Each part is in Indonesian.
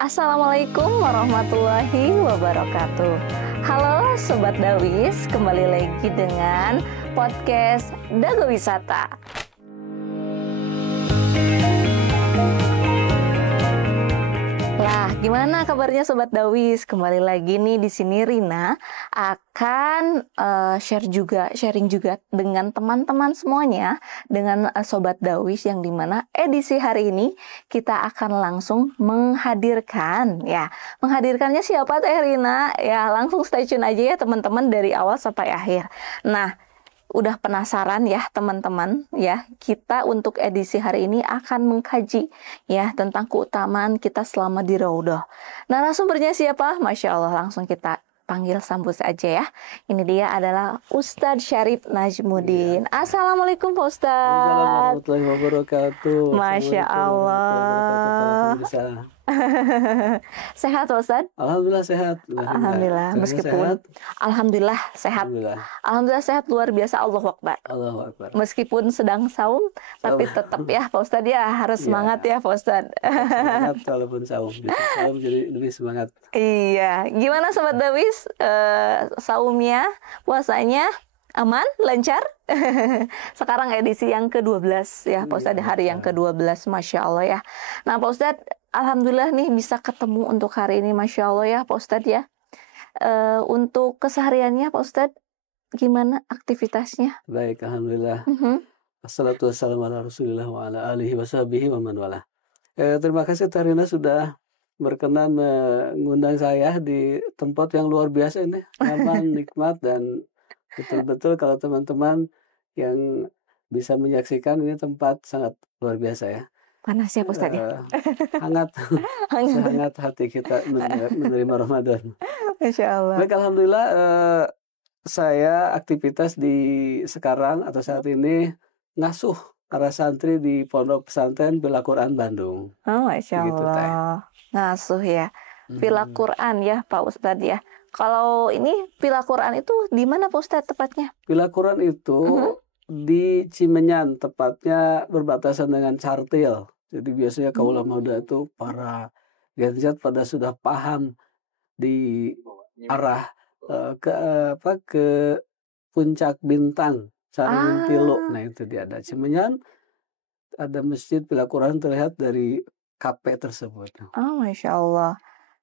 Assalamualaikum warahmatullahi wabarakatuh. Halo Sobat Dawis, kembali lagi dengan podcast Dago Wisata. Lah, gimana kabarnya Sobat Dawis? Kembali lagi nih di sini Rina akan sharing juga dengan teman-teman semuanya, dengan Sobat Dawis yang dimana edisi hari ini kita akan langsung menghadirkannya siapa Teh Rina? Ya, langsung stay tune aja ya teman-teman dari awal sampai akhir. Nah, udah penasaran ya teman-teman ya, kita untuk edisi hari ini akan mengkaji ya tentang keutamaan kita selama di Raudhah. Narasumbernya siapa? Masya Allah, langsung kita panggil sambut saja ya. Ini dia adalah Ustadz Syarif Najmuddin. Assalamualaikum Pak Ustadz. Assalamualaikum warahmatullahi wabarakatuh. Masya Allah. Sehat Ustadz? Alhamdulillah sehat. Alhamdulillah, meskipun Alhamdulillah sehat. Alhamdulillah sehat, luar biasa. Allahu Akbar. Allahu Akbar. Meskipun sedang saum, tapi tetap ya Pak Ustadz ya harus semangat ya Pak Ustadz. Semangat walaupun saum. Saum jadi lebih semangat. Iya, gimana Sobat Dawis? Saumnya, puasanya aman, lancar? Sekarang edisi yang ke-12 ya Pak Ustadz, hari yang ke-12, Masya Allah ya. Nah Pak Ustadz, Alhamdulillah nih bisa ketemu untuk hari ini, Masya Allah ya Pak Ustadz ya. Untuk kesehariannya Pak Ustadz, gimana aktivitasnya? Baik, Alhamdulillah. Assalatu wassalamu ala rasulillah wa ala alihi wa sahbihi wa man wala. Terima kasih Tarina sudah berkenan mengundang saya di tempat yang luar biasa ini. Nyaman, nikmat, dan betul-betul kalau teman-teman yang bisa menyaksikan, ini tempat sangat luar biasa ya. Panas ya Pak Ustadz ya? Hangat hati kita menerima Ramadan. Masya Allah. Baik, Alhamdulillah saya aktivitas di sekarang atau saat ini ngasuh para santri di Pondok Pesantren Bila Quran Bandung. Oh, Masya Allah. Ngasuh ya. Bila Quran ya Pak Ustadz ya. Kalau ini Bila Quran itu di mana Pak Ustadz tepatnya? Bila Quran itu di Cimenyan, tepatnya berbatasan dengan Cartil. Jadi biasanya kaula muda itu para genset pada sudah paham di arah ke Puncak Bintang, Sarimintilo. Nah itu dia, ada Cimenyan, ada masjid Bila Quran terlihat dari KP tersebut. Oh, Masya Allah.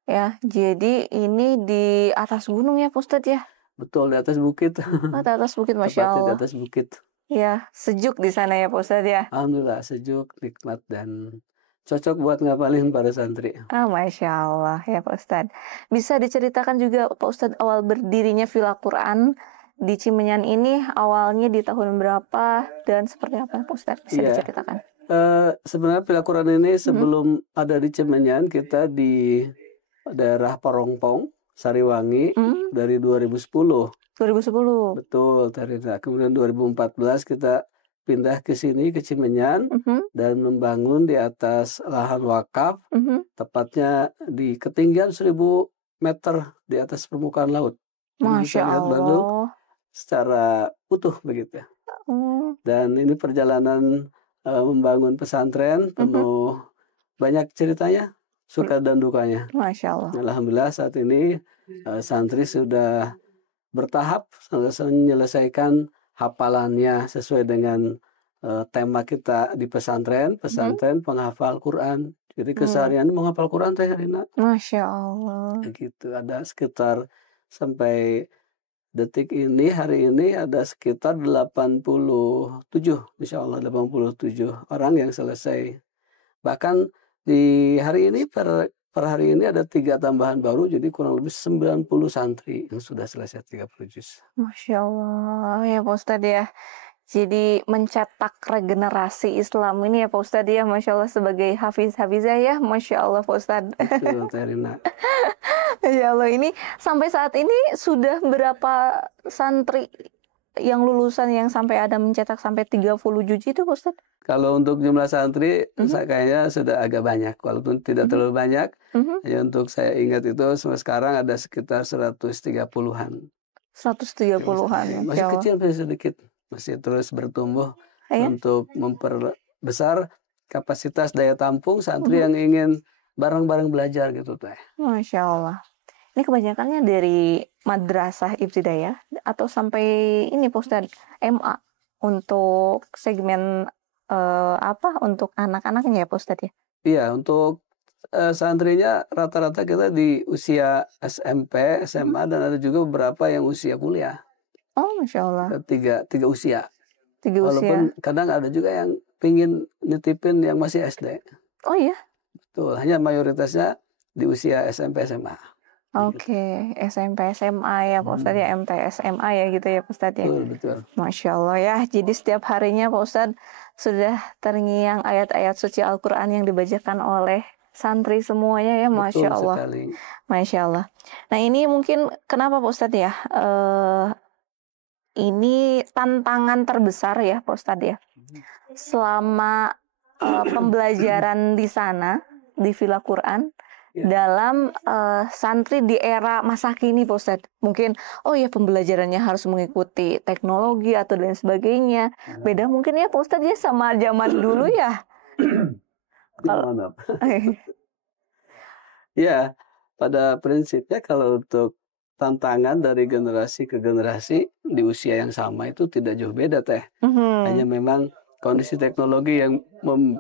Ya, jadi ini di atas gunung ya Pak Ustadz ya? Betul, di atas bukit. Oh, di atas bukit, Masya Allah. Di atas bukit. Ya, sejuk di sana ya Pak Ustadz ya? Alhamdulillah, sejuk, nikmat, dan cocok buat ngapalin para santri. Masya Allah ya Pak Ustadz. Bisa diceritakan juga Pak Ustadz awal berdirinya Bila Quran di Cimenyan ini awalnya di tahun berapa dan seperti apa Pak Ustadz? Bisa diceritakan? Sebenarnya Bila Quran ini sebelum ada di Cimenyan, kita di daerah Parongpong, Sariwangi dari 2010. 2010. Betul, Tarina. Kemudian 2014 kita pindah ke sini, ke Cimenyan, dan membangun di atas lahan wakaf, tepatnya di ketinggian 1000 meter di atas permukaan laut. Masya Allah. Bandung secara utuh begitu. Dan ini perjalanan membangun pesantren penuh banyak ceritanya, suka dan dukanya. Masya Allah. Alhamdulillah saat ini santri sudah bertahap menyelesaikan hafalannya sesuai dengan tema kita di pesantren penghafal Quran. Jadi keseharian menghafal Quran Teh Rina. Masya Allah. Gitu, ada sekitar sampai detik ini, hari ini ada sekitar 87, insya Allah 87 orang yang selesai. Bahkan di hari ini per hari ini ada 3 tambahan baru, jadi kurang lebih 90 santri yang sudah selesai 30 juz. Masya Allah ya Pak Ustadz ya. Jadi mencetak regenerasi Islam ini ya Pak Ustadz ya, Masya Allah, sebagai hafiz-hafizah ya, Masya Allah Pak Ustadz. Betul, Terina. Masya Allah, ini sampai saat ini sudah berapa santri yang lulusan yang sampai ada mencetak sampai 30 juz itu Pak Ustadz? Kalau untuk jumlah santri, kayaknya sudah agak banyak, walaupun tidak terlalu banyak. Ya, untuk saya ingat itu sekarang ada sekitar 130-an. 130-an. Masih kecil, masih sedikit. Masih terus bertumbuh untuk memperbesar kapasitas daya tampung santri yang ingin bareng-bareng belajar gitu teh. Masya Allah. Ini kebanyakannya dari madrasah ibtidaiyah atau sampai ini Pak Ustadz MA untuk segmen untuk anak-anaknya ya Pak Ustadz ya? Iya, untuk santrinya rata-rata kita di usia SMP, SMA, dan ada juga beberapa yang usia kuliah. Oh, Masya Allah. Tiga usia. 3 Walaupun usia. kadang ada juga yang pingin nitipin yang masih SD. Oh iya? Betul, hanya mayoritasnya di usia SMP, SMA. Oke, SMP, SMA ya Pak Ustadz ya, MT, SMA ya gitu ya Pak Ustadz ya. Betul, betul. Masya Allah ya, jadi setiap harinya Pak Ustadz sudah terngiang ayat-ayat suci Al-Quran yang dibacakan oleh santri semuanya ya, Masya Betul Allah. sekali. Masya Allah. Nah ini mungkin kenapa Pak Ustadz ya, ini tantangan terbesar ya Pak Ustadz ya, selama pembelajaran di sana, di Villa Quran, dalam santri di era masa kini Pak Ustadz. Mungkin, oh ya pembelajarannya harus mengikuti teknologi atau dan sebagainya. Beda mungkin ya Pak Ustadz ya sama zaman dulu ya. Kalau ya, pada prinsipnya kalau untuk tantangan dari generasi ke generasi di usia yang sama itu tidak jauh beda teh. Hanya memang kondisi teknologi yang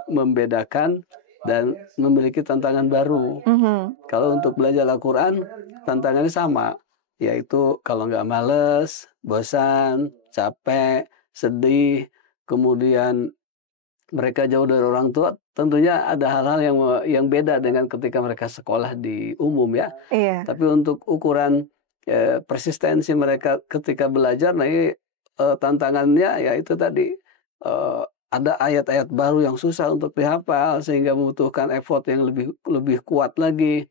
membedakan dan memiliki tantangan baru. Kalau untuk belajar Al-Quran, tantangannya sama. Yaitu kalau nggak males, bosan, capek, sedih, kemudian mereka jauh dari orang tua, tentunya ada hal-hal yang beda dengan ketika mereka sekolah di umum ya. Iya. Tapi untuk ukuran persistensi mereka ketika belajar, nah ini tantangannya ya itu tadi. Ada ayat-ayat baru yang susah untuk dihafal sehingga membutuhkan effort yang lebih kuat lagi.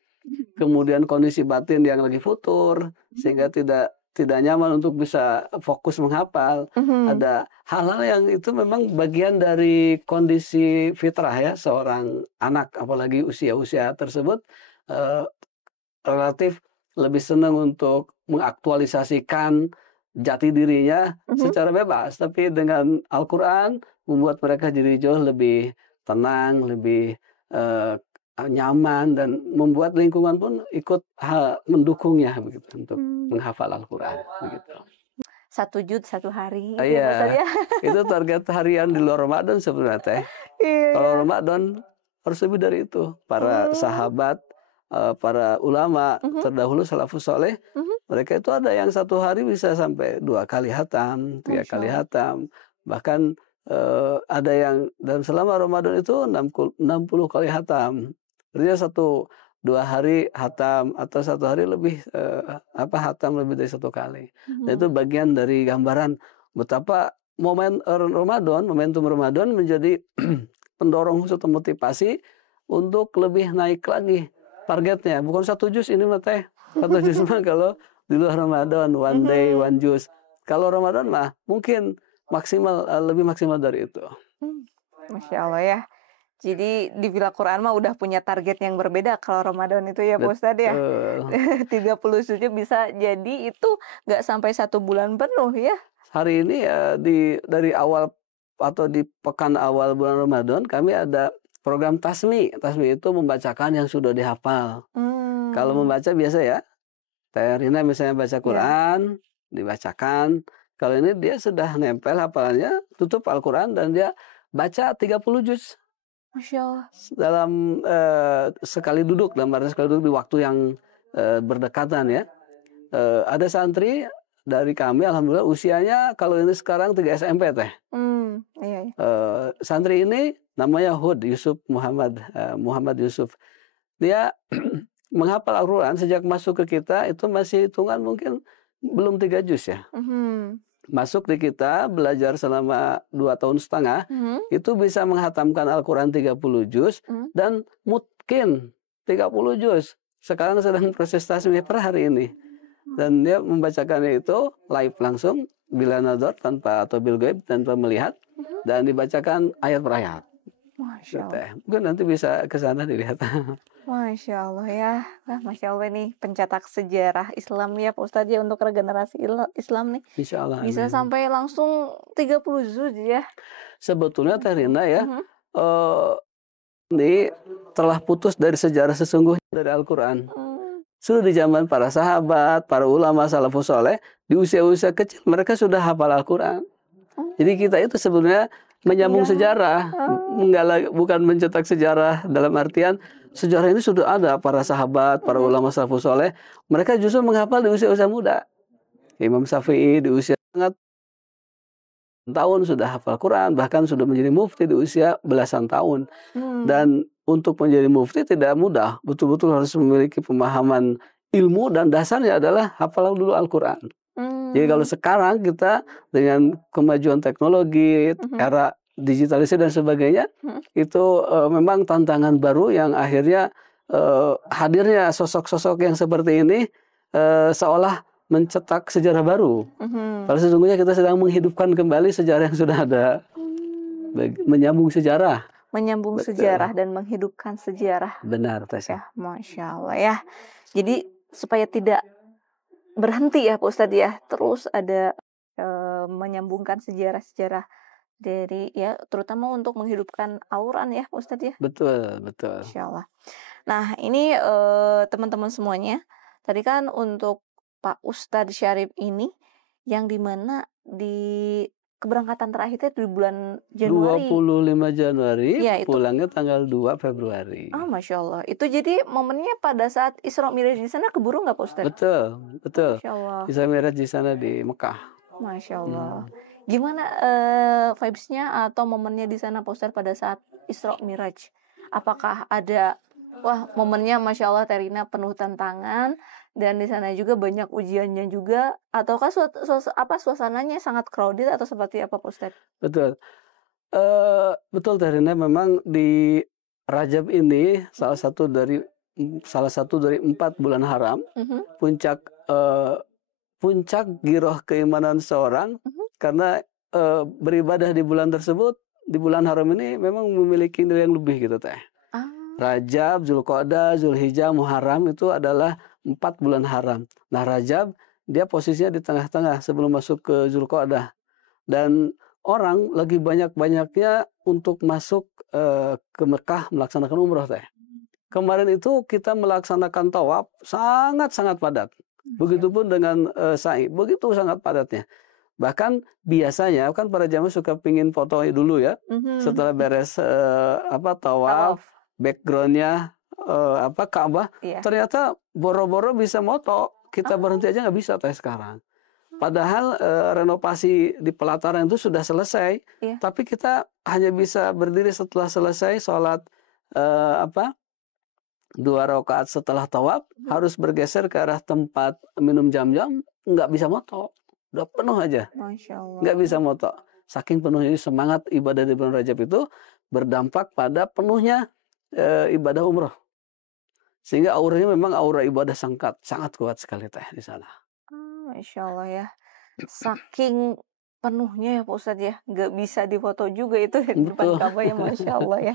Kemudian kondisi batin yang lagi futur sehingga tidak nyaman untuk bisa fokus menghafal. Ada hal-hal yang itu memang bagian dari kondisi fitrah ya seorang anak, apalagi usia-usia tersebut relatif lebih senang untuk mengaktualisasikan jati dirinya secara bebas. Tapi dengan Al-Quran membuat mereka jadi jauh lebih tenang, lebih nyaman, dan membuat lingkungan pun ikut mendukungnya begitu untuk menghafal Al-Quran begitu. 1 juz 1 hari. Iya, itu target harian di luar Ramadan sebenarnya teh. Kalau Ramadan harus lebih dari itu. Para sahabat, para ulama terdahulu salafus soleh, mereka itu ada yang 1 hari bisa sampai 2 kali hatam, 3 kali hatam, bahkan ada yang dalam selama Ramadan itu 60 kali hatam. Artinya 1-2 hari hatam atau 1 hari lebih hatam lebih dari 1 kali. Dan itu bagian dari gambaran betapa momentum Ramadan menjadi pendorong atau motivasi untuk lebih naik lagi targetnya. Bukan 1 juz ini mah teh. 1 juz mah kalau di luar Ramadan, 1 day, 1 juz. Kalau Ramadan mah mungkin lebih maksimal dari itu. Masya Allah ya. Jadi di Villa Quran mah udah punya target yang berbeda kalau Ramadan itu ya Pak Ustadz ya. 30 juz bisa jadi itu nggak sampai 1 bulan penuh ya. Hari ini ya dari awal atau di pekan awal bulan Ramadan kami ada program tasmi. Tasmi itu membacakan yang sudah dihafal. Kalau membaca biasa ya, Teh Rina misalnya baca Quran, dibacakan. Kalau ini dia sudah nempel hafalannya, tutup Al-Quran dan dia baca 30 juz. Masya Allah. Dalam sekali duduk, dalam arti sekali duduk di waktu yang berdekatan ya. Ada santri dari kami, alhamdulillah usianya kalau ini sekarang 3 SMP teh. Iya. Santri ini namanya Hud Yusuf Muhammad Yusuf. Dia menghafal Al-Quran sejak masuk ke kita itu masih hitungan mungkin belum 3 juz ya. Masuk di kita belajar selama 2,5 tahun, itu bisa menghatamkan Al-Quran 30 juz dan mungkin 30 juz. Sekarang sedang proses tasmih per hari ini. Dan dia membacakannya itu live langsung bila nador atau bil gaib tanpa melihat, dan dibacakan ayat per ayat. Masya Allah. Mungkin nanti bisa ke sana dilihat. Masya Allah ya. Nah, Masya Allah nih pencetak sejarah Islam ya Pak Ustadz ya untuk regenerasi Islam nih. Insya Allah. Bisa sampai langsung 30 juz ya. Sebetulnya Teh Rina ya, ini telah putus dari sejarah sesungguhnya dari Al-Quran. Sudah di zaman para sahabat, para ulama salafus soleh, di usia-usia kecil mereka sudah hafal Al-Quran. Jadi kita itu sebenarnya menyambung sejarah, bukan mencetak sejarah dalam artian sejarah ini sudah ada para sahabat, para ulama salafus soleh. Mereka justru menghafal di usia-usia muda. Imam Syafi'i di usia sangat tahun sudah hafal Quran, bahkan sudah menjadi mufti di usia belasan tahun. Dan untuk menjadi mufti tidak mudah, betul-betul harus memiliki pemahaman ilmu dan dasarnya adalah hafal dulu Al-Quran. Jadi kalau sekarang kita dengan kemajuan teknologi, era digitalisasi dan sebagainya, itu memang tantangan baru yang akhirnya hadirnya sosok-sosok yang seperti ini seolah mencetak sejarah baru. Kalau sesungguhnya kita sedang menghidupkan kembali sejarah yang sudah ada. Menyambung sejarah. Menyambung sejarah dan menghidupkan sejarah. Benar, Tasya. Ya, Masya Allah ya. Jadi supaya tidak berhenti ya Pak Ustadz ya. Terus ada menyambungkan sejarah-sejarah dari ya terutama untuk menghidupkan Al-Quran ya Pak Ustadz ya. Betul, betul. Masya Allah. Nah ini teman-teman semuanya. Tadi kan untuk Pak Ustadz Syarif ini yang dimana di keberangkatan terakhirnya di bulan Januari. 25 Januari, ya, itu. Pulangnya tanggal 2 Februari. Masya Allah. Itu jadi momennya pada saat Isra Mi'raj di sana keburu nggak Pak Ustadz? Betul, betul. Masya Allah. Isra Mi'raj di sana di Mekah. Masya Allah. Gimana vibes-nya atau momennya di sana Pak Ustadz pada saat Isra Mi'raj? Apakah ada, wah momennya Masya Allah Terina penuh tantangan, dan di sana juga banyak ujiannya juga, ataukah suasananya sangat crowded atau seperti apa Pak Ustadz? Betul. Betul Terina, memang di Rajab ini salah satu dari 4 bulan haram, puncak giroh keimanan seorang, karena beribadah di bulan tersebut, di bulan haram ini memang memiliki nilai yang lebih gitu Teh. Rajab, Zulqa'dah, Zulhijjah, Muharram itu adalah 4 bulan haram. Nah Rajab dia posisinya di tengah-tengah sebelum masuk ke Zulqa'dah. Dan orang lagi banyak-banyaknya untuk masuk ke Mekah melaksanakan umroh Teh. Kemarin itu kita melaksanakan tawaf sangat-sangat padat. Begitupun dengan sa'i, begitu sangat padatnya. Bahkan biasanya kan para jamaah suka pingin foto dulu ya, setelah beres tawaf. Backgroundnya Ka'bah, ternyata boro-boro bisa moto, kita berhenti aja nggak bisa Teh sekarang. Padahal renovasi di pelataran itu sudah selesai, tapi kita hanya bisa berdiri setelah selesai sholat 2 rakaat setelah tawaf, harus bergeser ke arah tempat minum jam-jam, nggak bisa moto, udah penuh aja, nggak bisa moto. Saking penuhnya semangat ibadah di bulan Rajab itu berdampak pada penuhnya ibadah umroh, sehingga auranya memang aura ibadah sangat kuat sekali Teh di sana. Masya Allah ya, saking penuhnya ya Pak Ustadz ya, nggak bisa difoto juga itu di depan Ka'bah ya, Masya Allah ya.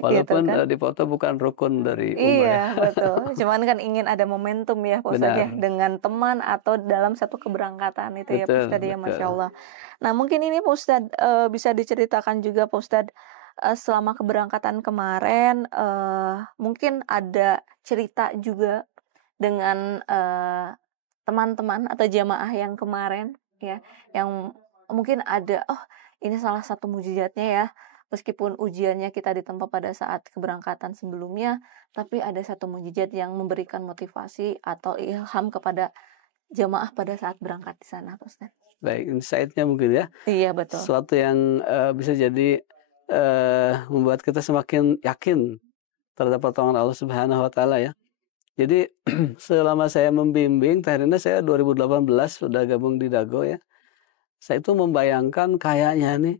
Walaupun gitu kan. difoto bukan rukun dari umroh. Iya betul, cuman kan ingin ada momentum ya Pak Ustadz ya, dengan teman atau dalam satu keberangkatan itu ya Pak Ustadz ya, Masya Allah. Nah mungkin ini Pak Ustadz bisa diceritakan juga Pak Ustadz, selama keberangkatan kemarin mungkin ada cerita juga dengan teman-teman atau jamaah yang kemarin ya, yang mungkin ada ini salah satu mukjizatnya ya, meskipun ujiannya kita ditempa pada saat keberangkatan sebelumnya, tapi ada satu mukjizat yang memberikan motivasi atau ilham kepada jamaah pada saat berangkat di sana Pak Ustadz. Baik, insight-nya mungkin ya. Iya betul. Sesuatu yang bisa jadi membuat kita semakin yakin terhadap pertolongan Allah Subhanahu wa Ta'ala ya. Jadi selama saya membimbing, Terina saya 2018 sudah gabung di Dago ya. Saya itu membayangkan kayaknya nih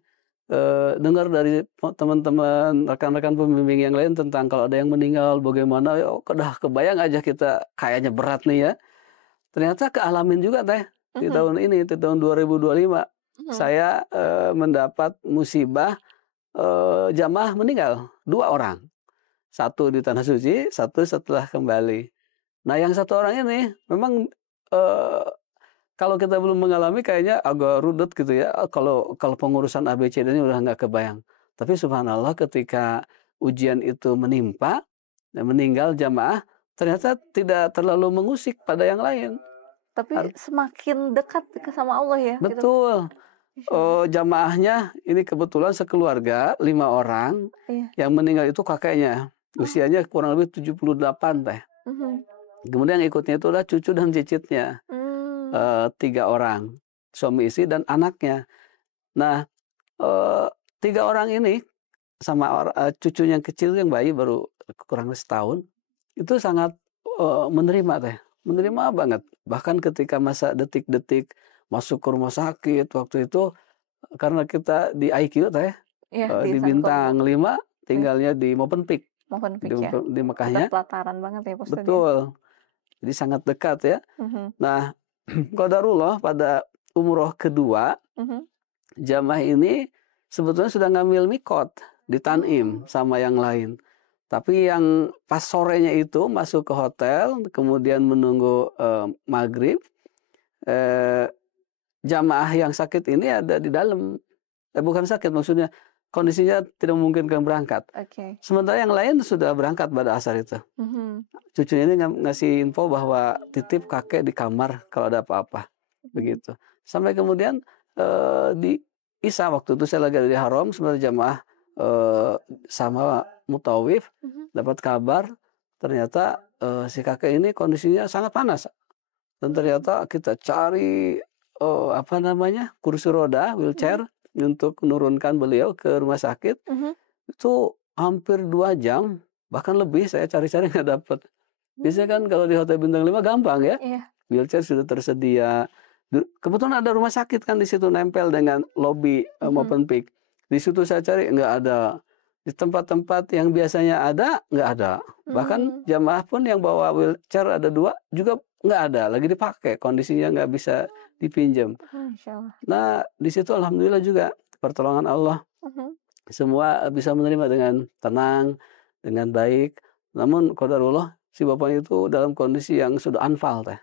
dengar dari teman-teman rekan-rekan pembimbing yang lain tentang kalau ada yang meninggal bagaimana, ya udah kebayang aja kita kayaknya berat nih ya. Ternyata kealamin juga Teh di tahun ini, di tahun 2025 saya mendapat musibah. Jamaah meninggal 2 orang, 1 di Tanah Suci, 1 setelah kembali. Nah yang 1 orang ini memang kalau kita belum mengalami kayaknya agak rudet gitu ya, kalau pengurusan ABCD ini udah nggak kebayang. Tapi subhanallah ketika ujian itu menimpa dan meninggal jamaah, ternyata tidak terlalu mengusik pada yang lain. Tapi semakin dekat sama Allah ya. Betul. Gitu. Jamaahnya ini kebetulan sekeluarga 5 orang. Iya. Yang meninggal itu kakeknya. Usianya kurang lebih 78 teh. Kemudian yang ikutnya itu adalah cucu dan cicitnya. 3 orang. Suami istri dan anaknya. Nah, 3 orang ini sama cucunya yang kecil yang bayi baru kurang lebih setahun. Itu sangat menerima teh. Menerima banget. Bahkan ketika masa detik-detik masuk ke rumah sakit waktu itu, karena kita di IQ teh, di bintang 5, tinggalnya di Movenpick. Di Mekahnya. Pelataran banget ya, Ustaz. Betul. Jadi sangat dekat ya. Nah, qadarullah pada umroh kedua, jamaah ini sebetulnya sudah ngambil mikot di Tanim sama yang lain. Tapi yang pas sorenya itu masuk ke hotel, kemudian menunggu maghrib, jamaah yang sakit ini ada di dalam. Bukan sakit, maksudnya kondisinya tidak memungkinkan berangkat. Sementara yang lain sudah berangkat pada asar itu. Cucunya ini ngasih info bahwa titip kakek di kamar kalau ada apa-apa. Begitu. Sampai kemudian di Isya waktu itu saya lagi ada di Haram, sebenarnya jamaah sama mutawif, dapat kabar ternyata si kakek ini kondisinya sangat panas. Dan ternyata kita cari kursi roda, wheelchair, untuk menurunkan beliau ke rumah sakit. Itu hampir 2 jam, bahkan lebih saya cari-cari nggak dapat. Biasanya kan kalau di Hotel Bintang 5 gampang ya. Wheelchair sudah tersedia. Kebetulan ada rumah sakit kan di situ nempel dengan lobi Movenpick. Di situ saya cari nggak ada. Di tempat-tempat yang biasanya ada nggak ada. Bahkan jamaah pun yang bawa wheelchair ada 2 juga nggak ada. Lagi dipakai, kondisinya nggak bisa dipinjam. Nah di situ alhamdulillah juga pertolongan Allah. Semua bisa menerima dengan tenang, dengan baik. Namun qadarullah si bapak itu dalam kondisi yang sudah anfal teh.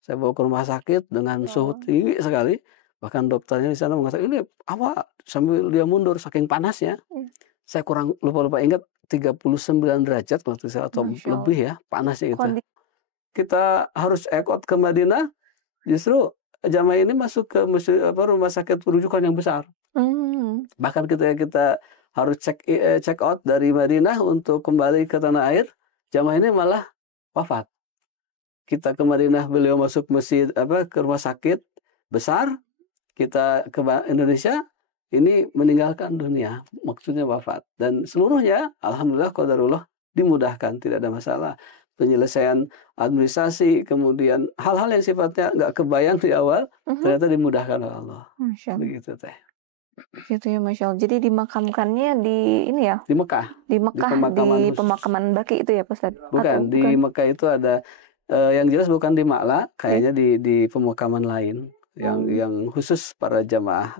Saya bawa ke rumah sakit dengan suhu tinggi sekali. Bahkan dokternya di sana mengatakan ini apa, sambil dia mundur saking panasnya. Saya kurang lupa ingat 39 derajat waktu saya atau lebih ya panasnya itu. Kita harus ekot ke Madinah. Justru jamaah ini masuk ke rumah sakit rujukan yang besar. Bahkan ketika kita harus check out dari Madinah untuk kembali ke tanah air, jamaah ini malah wafat. Kita ke Madinah, beliau masuk masjid ke rumah sakit besar. Kita ke Indonesia, ini meninggalkan dunia, maksudnya wafat. Dan seluruhnya alhamdulillah qadarullah dimudahkan, tidak ada masalah. Penyelesaian administrasi, kemudian hal-hal yang sifatnya nggak kebayang di awal, ternyata dimudahkan oleh Allah. Begitu teh. Gitu ya, Masya Allah. Jadi dimakamkannya di ini ya? Di Mekah. Di pemakaman Baqi itu ya, Ustaz? Bukan, di Mekah itu ada yang jelas bukan di Ma'la, kayaknya di pemakaman lain yang khusus para jamaah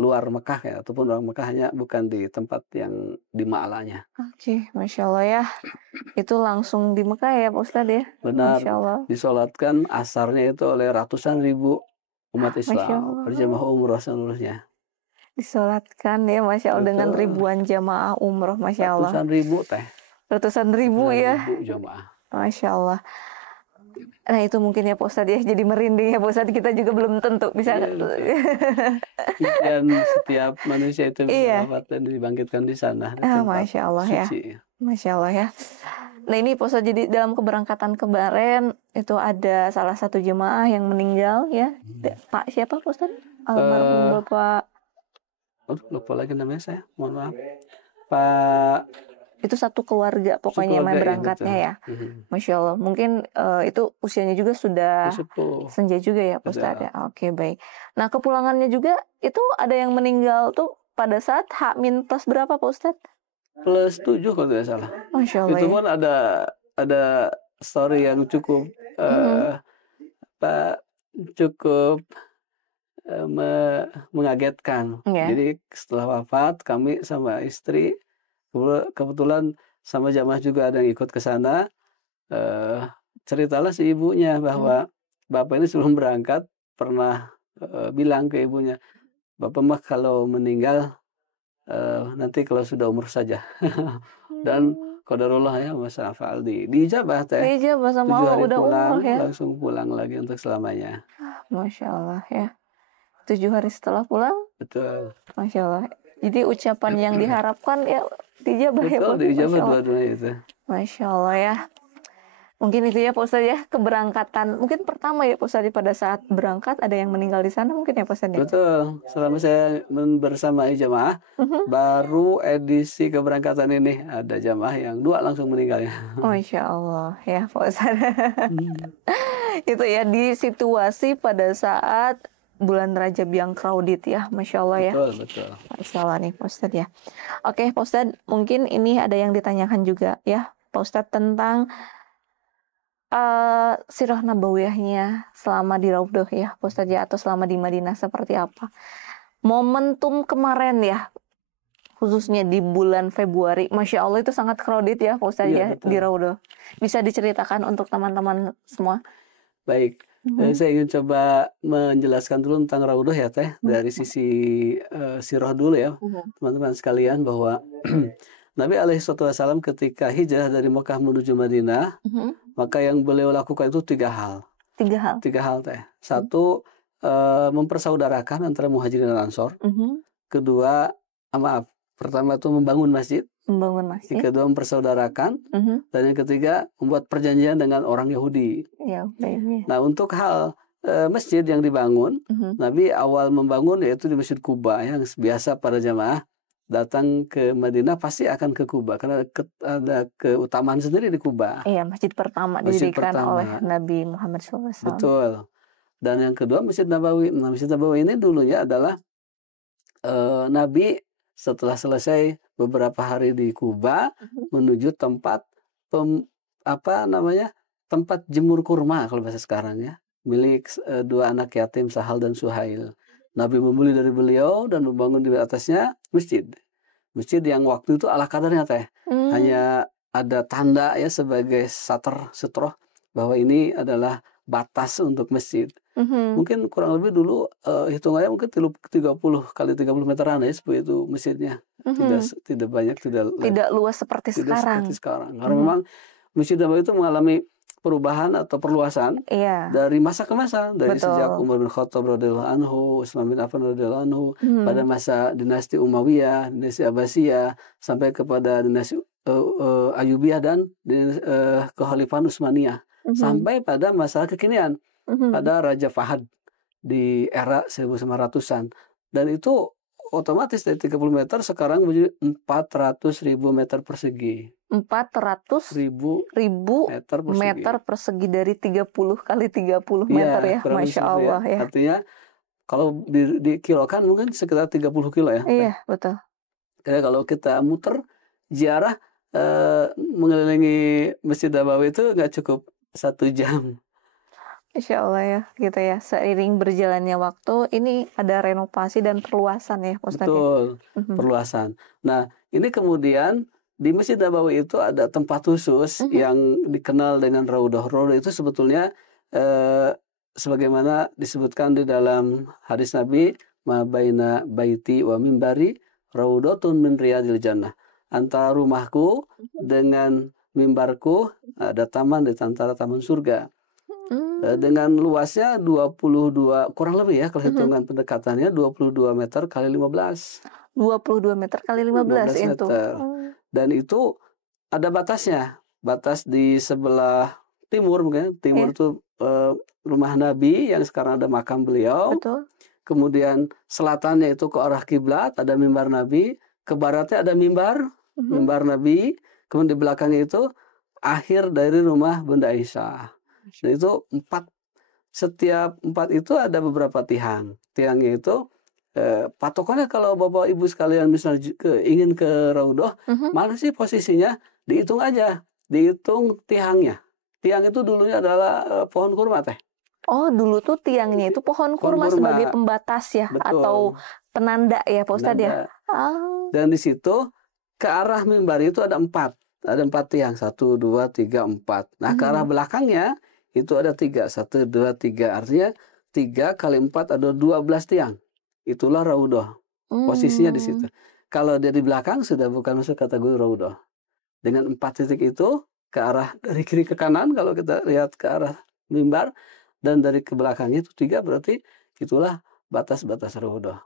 luar Mekah ya, ataupun orang Mekah, hanya bukan di tempat yang di Ma'lanya. Masya Allah ya. Itu langsung di Mekah ya, Pak Ustadz ya? Benar. Disolatkan asarnya itu oleh ratusan ribu umat Islam, berjamaah umroh seluruhnya. Disolatkan ya, Masya Allah. Betul. Dengan ribuan jamaah umroh, Masya Allah. Ratusan ribu teh. Ratusan ribu ya. Ribu jamaah. Masya Allah. Nah itu mungkin ya Pak Ustadz ya, jadi merinding ya Pak Ustadz, kita juga belum tentu bisa. Dan setiap manusia itu bisa wafat dan dibangkitkan di sana. Masya Allah ya. Masya Allah ya. Nah ini Pak Ustadz, jadi dalam keberangkatan kemarin itu ada salah satu jemaah yang meninggal ya. Pak siapa Pak Ustadz? Almarhum Bapak. Lupa lagi namanya saya, mohon maaf. Pak. Itu satu keluarga pokoknya yang berangkatnya ya. Masya Allah. Mungkin itu usianya juga sudah senja juga ya Pak Ustadz ya. Oke, baik. Nah kepulangannya juga itu ada yang meninggal tuh pada saat H- plus berapa Pak Ustadz? Plus 7 kalau tidak salah. Masya Allah. Itu pun ada story yang cukup cukup mengagetkan. Jadi setelah wafat kami sama istri, kebetulan sama jamaah juga ada yang ikut ke sana. Ceritalah si ibunya bahwa bapak ini sebelum berangkat pernah bilang ke ibunya, bapak mah kalau meninggal nanti kalau sudah umur saja. Dan qadarullah ya masa faal diijabah teh. Dijabah sama 7 Allah hari udah pulang umroh ya. langsung pulang lagi untuk selamanya. Masya Allah ya. 7 hari setelah pulang, Betul. Masya Allah. Jadi ucapan yang diharapkan ya dijabah ya Betul Pak. diijabah Masya Allah. dua-duanya itu. Masya Allah ya. Mungkin itu ya Pak Ustadz ya, keberangkatan. Mungkin pertama ya Pak Ustadz pada saat berangkat ada yang meninggal di sana mungkin ya Pak Ustadz ya. Betul. Selama saya bersamai jamaah, baru edisi keberangkatan ini ada jamaah yang 2 langsung meninggalnya. Masya Allah ya Pak Ustadz. Itu ya di situasi pada saat bulan Rajab yang crowded ya, Masya Allah ya. Betul, betul. Masya Allah nih Pak Ustadz ya. Oke Pak Ustadz, mungkin ini ada yang ditanyakan juga ya Pak Ustadz tentang sirah nabawiyahnya selama di Raudhah ya Pak Ustadz ya, atau selama di Madinah seperti apa. Momentum kemarin ya, khususnya di bulan Februari, Masya Allah itu sangat crowded ya Pak Ustadz Iya, ya betul. di Raudhah. Bisa diceritakan untuk teman-teman semua? Baik. Saya ingin coba menjelaskan dulu tentang Raudhah ya Teh, dari sisi sirah dulu ya teman-teman sekalian, bahwa Nabi Alaihissalam ketika hijrah dari Mekah menuju Madinah, maka yang beliau lakukan itu 3 hal. 3 hal. 3 hal Teh. Satu, mempersaudarakan antara Muhajirin dan Ansor. Kedua, pertama itu membangun masjid. Membangun masjid. Yang kedua mempersaudarakan. Dan yang ketiga membuat perjanjian dengan orang Yahudi. Ya, baiknya. Nah, untuk hal masjid yang dibangun, Nabi awal membangun yaitu di Masjid Quba, yang biasa para jamaah datang ke Madinah pasti akan ke Quba karena ada keutamaan sendiri di Quba. Iya, masjid pertama Masjid didirikan pertama. oleh Nabi Muhammad SAW. Betul. Dan yang kedua Masjid Nabawi. Nah, Masjid Nabawi ini dulunya adalah Nabi setelah selesai beberapa hari di Quba menuju tempat tempat jemur kurma kalau bahasa sekarang ya, milik 2 anak yatim Sahal dan Suhail. Nabi membeli dari beliau dan membangun di atasnya masjid. Masjid yang waktu itu ala kadarnya Teh. Hanya ada tanda ya sebagai setroh bahwa ini adalah batas untuk masjid. Mungkin kurang lebih dulu hitungannya mungkin 30 kali 30 meteran ya seperti itu masjidnya. Tidak banyak, tidak luas seperti sekarang. Karena memang Masjid Nabawi itu mengalami perubahan atau perluasan dari masa ke masa, dari sejak Umar bin Khattab radhiyallahu anhu, Utsman bin Affan radhiyallahu anhu, pada masa dinasti Umayyah, dinasti Abbasiyah, sampai kepada dinasti Ayyubiyah dan kekhalifahan Utsmaniyah, sampai pada masa kekinian pada Raja Fahad di era 1900-an. Dan itu otomatis dari 30 meter sekarang menjadi 400.000 meter persegi. 400.000 meter persegi dari 30 kali 30 meter ya, Masya Allah ya. Artinya kalau dikilokan mungkin sekitar 30 kilo ya. Iya, betul. Karena kalau kita muter ziarah mengelilingi Masjid Nabawi itu nggak cukup 1 jam. Insya Allah ya, gitu ya. Seiring berjalannya waktu, ini ada renovasi dan perluasan ya, Ustaz. Betul, perluasan. Nah, ini kemudian di Masjid Nabawi itu ada tempat khusus yang dikenal dengan Raudhah. Raudhah itu sebetulnya sebagaimana disebutkan di dalam hadis Nabi, ma baina baiti wa mimbari raudhatun min riyadil jannah. Antara rumahku dengan mimbarku ada taman di antara taman surga. Dengan luasnya 22, kurang lebih ya kalau hitungan pendekatannya 22 meter kali 15. 22 meter kali 15 itu. Dan itu ada batasnya. Batas di sebelah timur mungkin. Timur itu rumah Nabi yang sekarang ada makam beliau. Betul. Kemudian selatannya itu ke arah kiblat, ada mimbar Nabi. Ke baratnya ada mimbar Nabi. Kemudian di belakangnya itu akhir dari rumah Bunda Aisyah. Dan itu setiap 4 itu ada beberapa tiang. Tiangnya itu patokannya kalau Bapak Ibu sekalian misalnya ingin ke Raudhah, mana sih posisinya? Dihitung aja, dihitung tiangnya. Tiang itu dulunya adalah pohon kurma Teh. Oh, dulu tuh tiangnya itu pohon kurma sebagai pembatas ya. Betul. Atau penanda ya Pak Ustadz ya. Dan di situ ke arah mimbar itu ada 4. Ada 4 tiang, 1, 2, 3, 4. Nah, ke arah belakangnya itu ada 3, 1, 2, 3. Artinya 3 kali 4 ada 12 tiang. Itulah Raudhah. Posisinya di situ. kalau dia di belakang sudah bukan masuk kategori raudhah. Dengan 4 titik itu ke arah dari kiri ke kanan kalau kita lihat ke arah mimbar, dan dari ke belakangnya itu 3, berarti itulah batas-batas raudhah.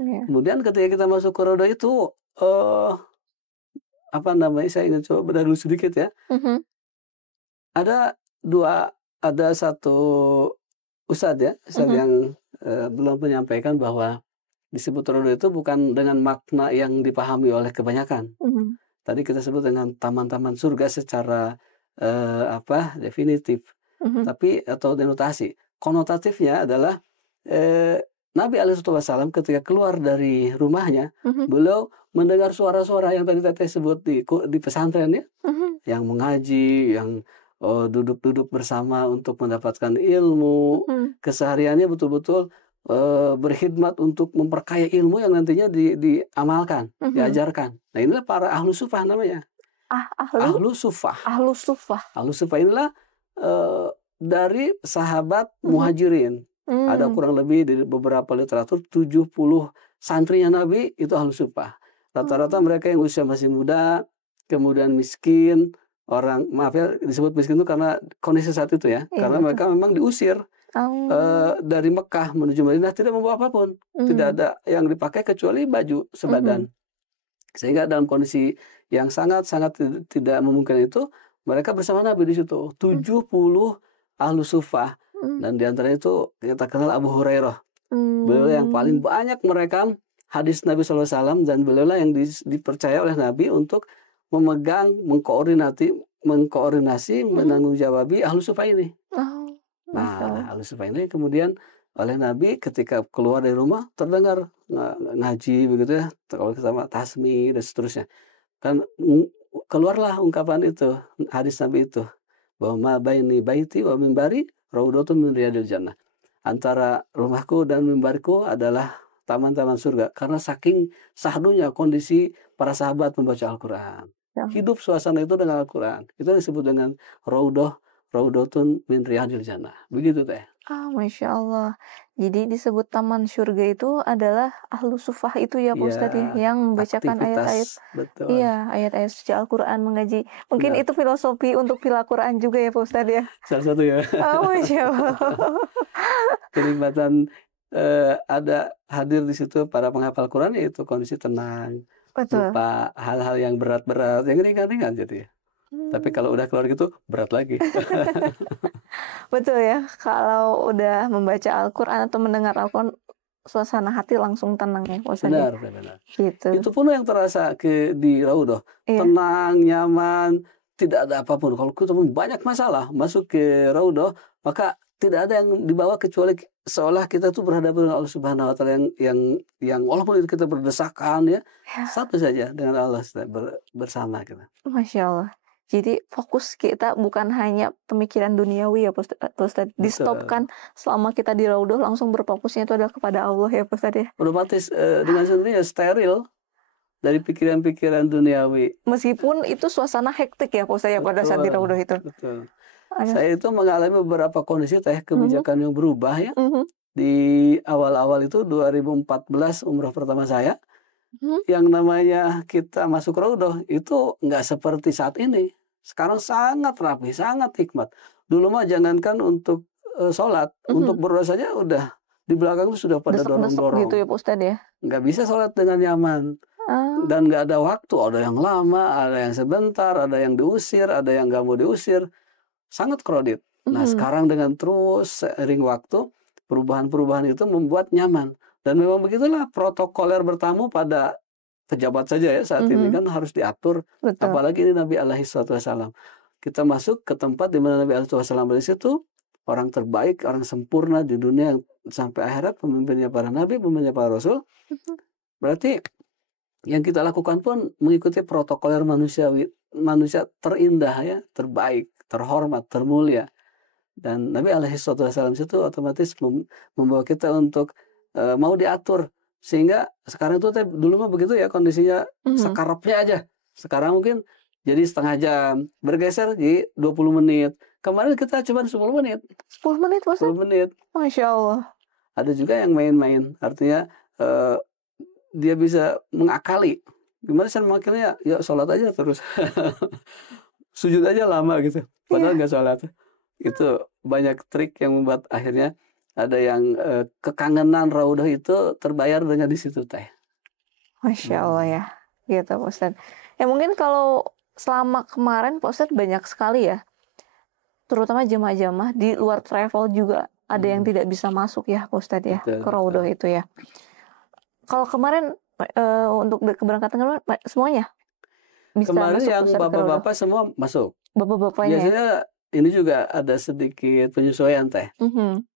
Iya. Kemudian ketika kita masuk ke raudhah itu apa namanya, saya ingin coba bedah dulu sedikit ya. Ada satu ustadz ya, ustadz yang belum menyampaikan bahwa disebut raudhah itu bukan dengan makna yang dipahami oleh kebanyakan. Tadi kita sebut dengan taman-taman surga secara definitif, tapi atau denotasi. Konotatifnya adalah Nabi Alaihissalam ketika keluar dari rumahnya, beliau mendengar suara-suara yang tadi saya sebut di pesantren ya, yang mengaji, yang duduk-duduk bersama untuk mendapatkan ilmu, kesehariannya betul-betul berkhidmat untuk memperkaya ilmu yang nantinya diamalkan, diajarkan. Nah inilah para ahlu sufah namanya. Ahlu sufah. Ahlu sufah. Ahlu sufah inilah dari sahabat muhajirin. Ada kurang lebih di beberapa literatur 70 santrinya Nabi itu ahlu sufah. Rata-rata mereka yang usia masih muda, kemudian miskin, disebut miskin itu karena kondisi saat itu ya, karena mereka memang diusir dari Mekah menuju Madinah, tidak membawa apapun, tidak ada yang dipakai kecuali baju sebadan, sehingga dalam kondisi yang sangat-sangat tidak memungkinkan itu, mereka bersama Nabi di situ 70 ahlu sufah, dan diantaranya itu kita kenal Abu Hurairah. Beliau yang paling banyak merekam hadis Nabi SAW, dan beliau lah yang dipercaya oleh Nabi untuk memegang, mengkoordinasi, menanggung jawabi ahlu sufah ini. Nah, ahlu sufah ini kemudian oleh Nabi ketika keluar dari rumah terdengar ngaji begitu ya, kalau kita tasmi dan seterusnya. Kan keluarlah ungkapan itu, hadis Nabi itu, bahwa ma baini baiti wa mimbari raudhatun min riyadil jannah. Antara rumahku dan mimbarku adalah taman-taman surga, karena saking sahdunya kondisi para sahabat membaca Al-Quran. Hidup suasana itu dengan Al-Quran. Itu disebut dengan raudhatun min riyadil jannah. Begitu teh. Masya Allah. Jadi disebut taman surga itu adalah ahlu sufah itu ya Pak Ustadz ya, yang membacakan ayat-ayat. Betul. Iya, ayat-ayat suci Al-Quran, mengaji. Mungkin itu filosofi untuk fil Al-Quran juga ya Pak Ustadz ya. Salah satu ya. Masya Allah. Kenikmatan ada hadir di situ para penghafal Quran, yaitu kondisi tenang. Betul. Lupa hal-hal yang berat-berat, yang ringan-ringan jadi. Tapi kalau udah keluar gitu berat lagi. Betul ya, kalau udah membaca Al-Quran atau mendengar Al-Quran, suasana hati langsung tenang ya Pak Ustadz. Benar. Gitu. Itu pun yang terasa di raudhah. Tenang, nyaman, tidak ada apapun. Kalau kita banyak masalah masuk ke raudhah, maka tidak ada yang dibawa kecuali seolah kita tuh berhadapan dengan Allah Subhanahu wa taala yang walaupun itu kita berdesakan ya, satu saja dengan Allah bersama kita. Masya Allah. Jadi fokus kita bukan hanya pemikiran duniawi ya Pak Ustadz. Di-stopkan selama kita di raudhah, langsung berfokusnya itu adalah kepada Allah ya Pak Ustadz ya. Otomatis dengan sendirinya steril dari pikiran-pikiran duniawi. Meskipun itu suasana hektik ya Pak Ustadz ya pada saat di raudhah itu. Betul. Saya itu mengalami beberapa kondisi kebijakan yang berubah ya. Di awal-awal itu 2014 umrah pertama saya. Yang namanya kita masuk raudhah itu nggak seperti saat ini. Sekarang sangat rapi, sangat hikmat. Dulu mah jangankan untuk sholat, untuk berdoa saja udah di belakang itu sudah pada dorong-dorong. Gitu ya Pak Ustadz ya. Nggak bisa sholat dengan nyaman. Dan nggak ada waktu, ada yang lama, ada yang sebentar, ada yang diusir, ada yang nggak mau diusir. Sangat kredit. Nah sekarang dengan terus seiring waktu, perubahan-perubahan itu membuat nyaman. Dan memang begitulah protokoler bertamu pada pejabat saja ya saat ini kan harus diatur. Betul. Apalagi ini Nabi Alaihissalam. Kita masuk ke tempat di mana Nabi Alaihissalam di situ orang terbaik, orang sempurna di dunia sampai akhirat, pemimpinnya para nabi, pemimpinnya para rasul. Berarti yang kita lakukan pun mengikuti protokoler manusia terindah ya, terbaik, terhormat, termulia. Dan Nabi Alaihissalam itu otomatis membawa kita untuk mau diatur. Sehingga sekarang itu dulu mah begitu ya kondisinya, sekarapnya aja. Sekarang mungkin jadi setengah jam, bergeser di 20 menit. Kemarin kita cuma 10 menit. 10 menit Pak Ustadz? 10 menit. Masya Allah. Ada juga yang main-main, artinya dia bisa mengakali. Gimana cara mengakalinya? Ya sholat aja terus. Sujud aja lama gitu. Padahal nggak sholat. Itu banyak trik yang membuat akhirnya ada yang kekangenan Raudhah itu terbayar dengan di situ teh. Masya Allah ya, gitu Pak Ustadz. Ya mungkin kalau selama kemarin Pak Ustadz banyak sekali ya, terutama jemaah-jemaah di luar travel juga ada yang tidak bisa masuk ya Pak Ustadz ya, Betul, ke Raudhah itu ya. Kalau kemarin untuk keberangkatan kemarin semuanya bisa Kemarin masuk yang Ustadz ke Raudhah? bapak-bapak semua masuk. Bapak-bapaknya ya? Biasanya ini juga ada sedikit penyesuaian teh. Mhm.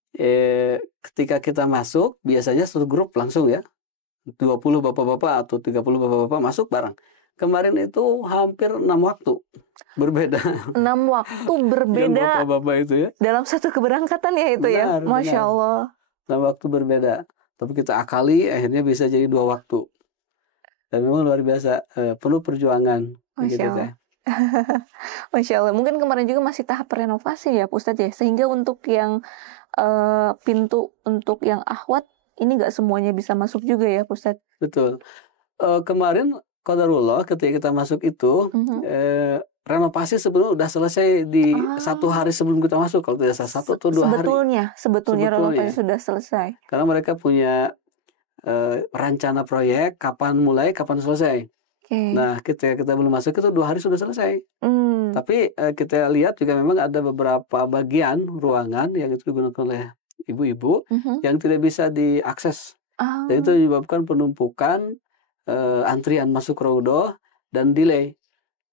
Ketika kita masuk, biasanya satu grup langsung ya. 20 bapak-bapak atau 30 bapak-bapak masuk bareng. Kemarin itu hampir 6 waktu berbeda. 6 waktu Yang berbeda bapak-bapak itu ya. dalam satu keberangkatan ya itu ya, Benar, Masya benar. Allah. 6 waktu berbeda. Tapi kita akali akhirnya bisa jadi 2 waktu. Dan memang luar biasa, penuh perjuangan. Masya Gitu Allah. teh. Masya Allah. Mungkin kemarin juga masih tahap renovasi ya Pak Ustadz ya. Sehingga untuk yang pintu untuk yang akhwat ini nggak semuanya bisa masuk juga ya Pak Ustadz. Betul. Kemarin qadarullah ketika kita masuk itu renovasi sebelum udah selesai di 1 hari sebelum kita masuk, kalau tidak salah 1 atau 2 hari. Sebetulnya renovasi sudah selesai. Karena mereka punya rencana proyek kapan mulai, kapan selesai. Nah, ketika kita belum masuk itu 2 hari sudah selesai. Tapi kita lihat juga memang ada beberapa bagian ruangan yang itu digunakan oleh ibu-ibu yang tidak bisa diakses. Dan itu menyebabkan penumpukan antrian masuk Raudhah dan delay.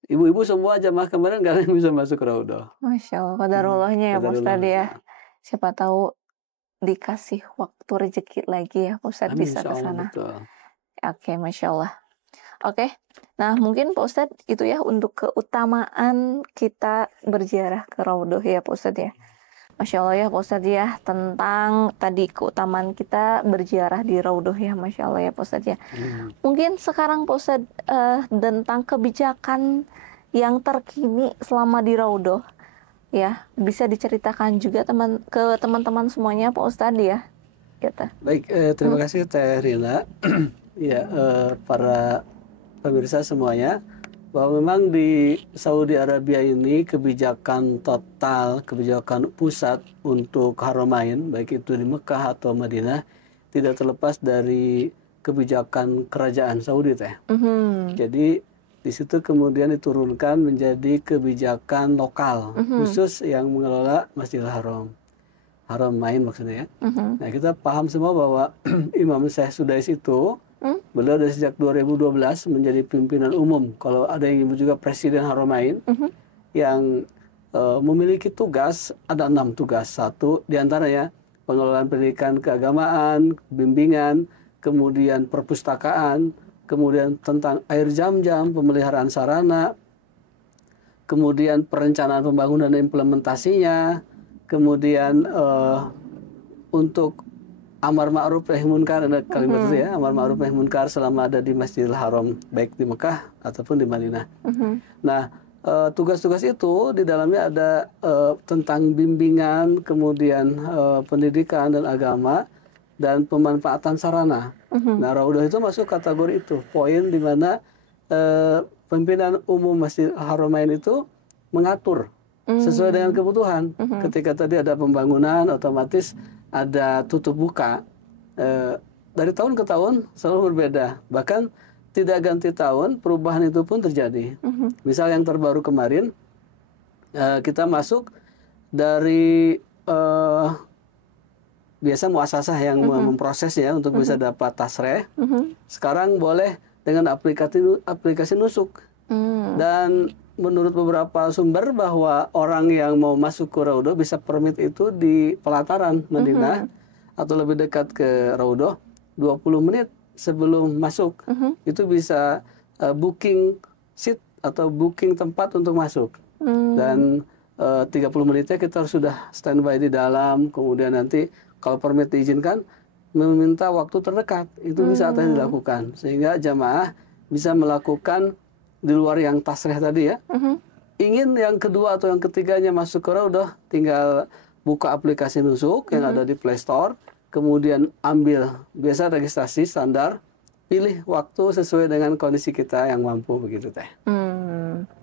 Ibu-ibu semua jamaah kemarin nggak ada yang bisa masuk Raudhah. Masya Allah, qadarullahnya ya Pak Ustadz ya. Siapa tahu dikasih waktu rezeki lagi ya Pak Ustadz bisa ke sana. Oke, Masya Allah. Oke, nah mungkin Pak Ustadz itu ya untuk keutamaan kita berziarah ke Raudhah ya Pak Ustadz ya. Masya Allah ya Pak Ustadz ya, tentang tadi keutamaan kita berziarah di Raudhah ya, Masya Allah ya Pak Ustadz ya. Mungkin sekarang Pak Ustadz tentang kebijakan yang terkini selama di Raudhah ya, bisa diceritakan juga ke teman-teman semuanya Pak Ustadz ya. Gitu. Baik, terima kasih Teh Rina. Ya, para pemirsa semuanya, bahwa memang di Saudi Arabia ini kebijakan total, kebijakan pusat untuk Haramain, baik itu di Mekah atau Madinah, tidak terlepas dari kebijakan kerajaan Saudi teh. Jadi di situ kemudian diturunkan menjadi kebijakan lokal khusus yang mengelola Masjidil Haram. Haramain maksudnya ya. Nah, kita paham semua bahwa Imam Syekh Sudais itu beliau dari sejak 2012 menjadi pimpinan umum. Kalau ada yang menyebut juga Presiden Haramain yang memiliki tugas, ada 6 tugas. 1 diantaranya pengelolaan pendidikan keagamaan, bimbingan, kemudian perpustakaan, kemudian tentang air zam-zam, pemeliharaan sarana, kemudian perencanaan pembangunan dan implementasinya, kemudian untuk amar ma'ruf nahi munkar, ada kalimat itu ya, amar ma'ruf nahi munkar selama ada di Masjidil Haram, baik di Mekah ataupun di Madinah. Nah, tugas-tugas itu di dalamnya ada tentang bimbingan, kemudian pendidikan dan agama, dan pemanfaatan sarana. Nah, Raudhah itu masuk kategori itu, poin di mana pimpinan umum Masjidil Haramain itu mengatur sesuai dengan kebutuhan. Ketika tadi ada pembangunan, otomatis ada tutup buka. Dari tahun ke tahun selalu berbeda. Bahkan tidak ganti tahun, perubahan itu pun terjadi. Misal yang terbaru kemarin, kita masuk dari biasa muasasah yang memprosesnya untuk bisa dapat tasreh. Sekarang boleh dengan aplikasi nusuk. Dan menurut beberapa sumber bahwa orang yang mau masuk ke Raudhah bisa permit itu di pelataran Madinah atau lebih dekat ke Raudhah 20 menit sebelum masuk. Itu bisa booking seat atau booking tempat untuk masuk. Dan 30 menitnya kita sudah standby di dalam, kemudian nanti kalau permit diizinkan meminta waktu terdekat. Itu bisa dilakukan sehingga jamaah bisa melakukan di luar yang tasreh tadi ya. Ingin yang kedua atau yang ketiganya masuk ke Raudhah, tinggal buka aplikasi nusuk yang ada di Play Store, kemudian ambil biasa registrasi standar, pilih waktu sesuai dengan kondisi kita yang mampu begitu teh.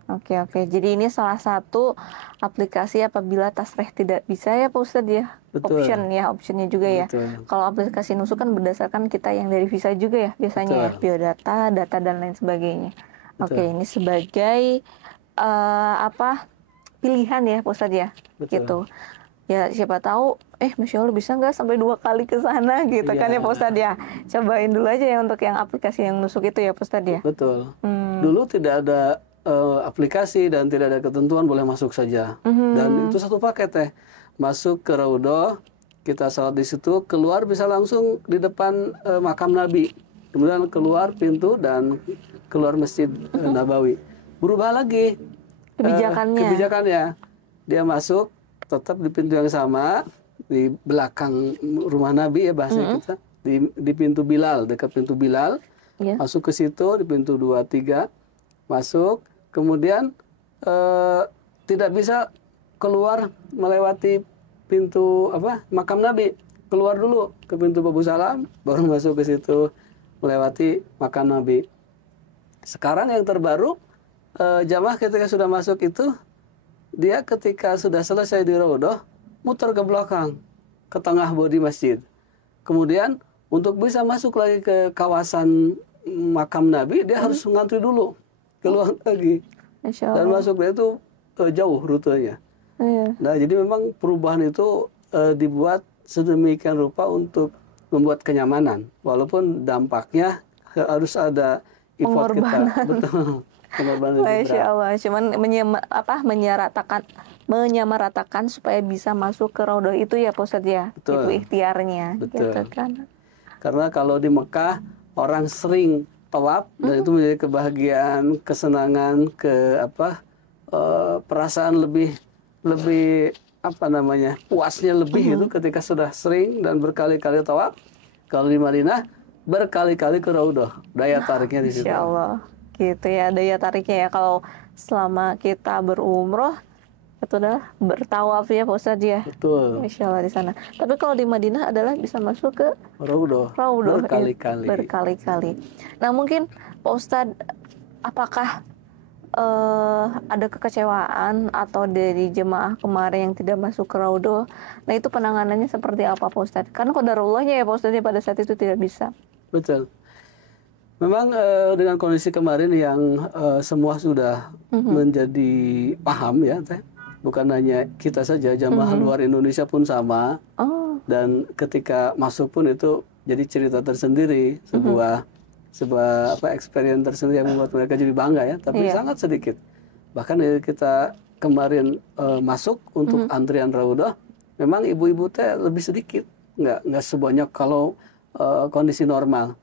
Oke. Jadi ini salah satu aplikasi apabila tasreh tidak bisa ya Pak Ustadz ya. Betul. Optionnya juga ya. Betul. Kalau aplikasi nusuk kan berdasarkan kita yang dari visa juga ya biasanya ya, Betul. biodata, data dan lain sebagainya. Oke, Betul. ini sebagai pilihan ya Pak Ustadz ya. Betul. Gitu. Ya siapa tahu, Masya Allah bisa nggak sampai 2 kali ke sana gitu kan ya Pak Ustadz ya. Cobain dulu aja ya untuk yang aplikasi yang nusuk itu ya Pak Ustadz ya. Betul. Dulu tidak ada aplikasi dan tidak ada ketentuan, boleh masuk saja. Dan itu satu paket teh. Masuk ke Raudhah, kita salat di situ, keluar bisa langsung di depan makam Nabi. Kemudian keluar pintu dan keluar Masjid Nabawi. Berubah lagi kebijakannya. Dia masuk tetap di pintu yang sama, di belakang rumah Nabi ya bahasa kita, di pintu Bilal, dekat pintu Bilal. Masuk ke situ di pintu 2, 3, masuk, kemudian tidak bisa keluar melewati pintu makam Nabi. Keluar dulu ke pintu Babu Salam, baru masuk ke situ melewati makam Nabi. Sekarang yang terbaru, jamaah ketika sudah masuk itu, dia ketika sudah selesai di Raudhah, muter ke belakang, ke tengah bodi masjid. Kemudian untuk bisa masuk lagi ke kawasan makam Nabi, dia harus ngantri dulu, keluar lagi. Dan masuknya itu jauh rutenya. Nah, jadi memang perubahan itu dibuat sedemikian rupa untuk membuat kenyamanan. Walaupun dampaknya harus ada effort kita. Betul. Masya Allah, cuman menyamaratakan supaya bisa masuk ke Raudhah itu ya Pak Ustadz ya. Itu ikhtiarnya. Betul. Gitu kan. Karena kalau di Mekah orang sering tawaf dan itu menjadi kebahagiaan, kesenangan, perasaan lebih puasnya lebih itu ketika sudah sering dan berkali-kali tawaf. Kalau di Madinah berkali-kali ke Raudhah, daya tariknya di situ. Insya Allah, gitu ya daya tariknya ya. Kalau selama kita berumroh itu adalah bertawaf ya Pak Ustadz ya. Betul. Insya Allah di sana. Tapi kalau di Madinah adalah bisa masuk ke Raudhah berkali-kali. Nah mungkin Pak Ustadz, apakah ada kekecewaan atau dari jemaah kemarin yang tidak masuk ke Raudhah? Nah itu penanganannya seperti apa Pak Ustadz? Karena qadarullahnya ya Pak Ustadz pada saat itu tidak bisa. Betul. Memang dengan kondisi kemarin yang semua sudah menjadi paham ya teh. Bukan hanya kita saja, jamaah luar Indonesia pun sama. Dan ketika masuk pun itu jadi cerita tersendiri, sebuah experience tersendiri yang membuat mereka jadi bangga ya, tapi sangat sedikit. Bahkan dari kita kemarin masuk untuk antrian Raudhah, memang ibu-ibu teh lebih sedikit, nggak sebanyak kalau kondisi normal.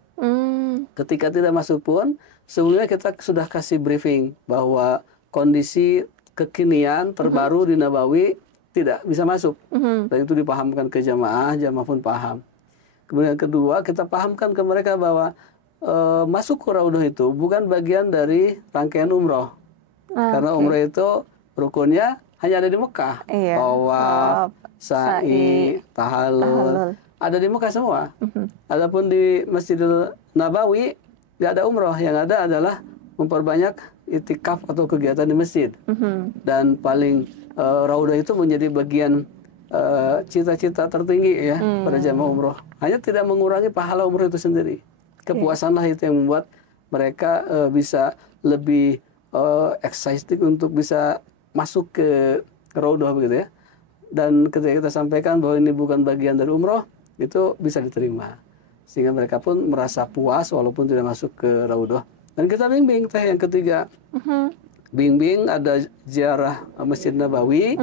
Ketika tidak masuk pun, sebelumnya kita sudah kasih briefing bahwa kondisi kekinian terbaru di Nabawi tidak bisa masuk. Dan itu dipahamkan ke jamaah pun paham. Kemudian kedua, kita pahamkan ke mereka bahwa masuk ke Raudhah itu bukan bagian dari rangkaian umroh. Karena umroh itu rukunnya hanya ada di Mekah. Tawaf, sa'i, tahallul. Ada di Mekah semua. Adapun di Masjidil Nabawi nggak ada umroh. Yang ada adalah memperbanyak itikaf atau kegiatan di masjid. Dan paling Raudhah itu menjadi bagian cita-cita tertinggi ya pada jamaah umroh. Hanya tidak mengurangi pahala umroh itu sendiri. Kepuasanlah itu yang membuat mereka bisa lebih excited untuk bisa masuk ke Raudhah begitu ya. Dan ketika kita sampaikan bahwa ini bukan bagian dari umroh, itu bisa diterima. Sehingga mereka pun merasa puas walaupun tidak masuk ke Raudhah. Dan kita bimbing teh yang ketiga. Bimbing ada ziarah Masjid Nabawi.